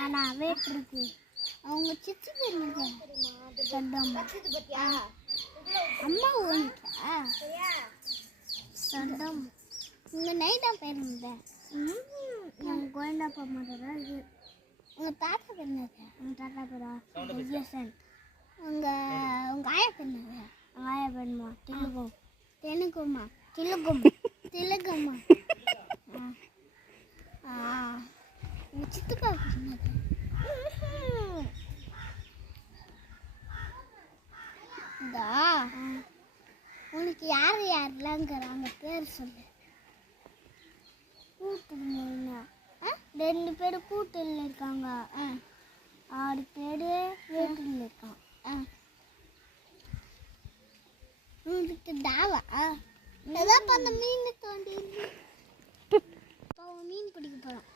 ஆனால் வெயிட் இருக்கு. அவங்க சிச்சு தெரியுங்க சண்டம் அம்மா ஓடிட்டா சண்டம் இந்த நைட்டா பேருந்த எங்கள் கோயந்தாப்பா மாதிரி இது. உங்கள் தாத்தா பேருந்தது. உங்கள் தாத்தா பேரா விஜயசன். உங்கள் ஆயா பேருந்தது. ஆயா பேருமா தெலுங்கும் தெலுங்குமா தெலுங்கும் தெலுங்கம்மா. உங்கள் சித்தப்பா பேருந்தது. உனக்கு யார் யாரெல்லாம்ங்கிறாங்க பேர் சொல்லு. கூட்டுங்க 2 பேர் கூட்டில் இருக்காங்க. 6 பேர் வீட்டில் இருக்கான். உங்களுக்கு தாவா ஏதாவது அந்த மீன் தோண்டி மீன் பிடிக்க போகிறோம்.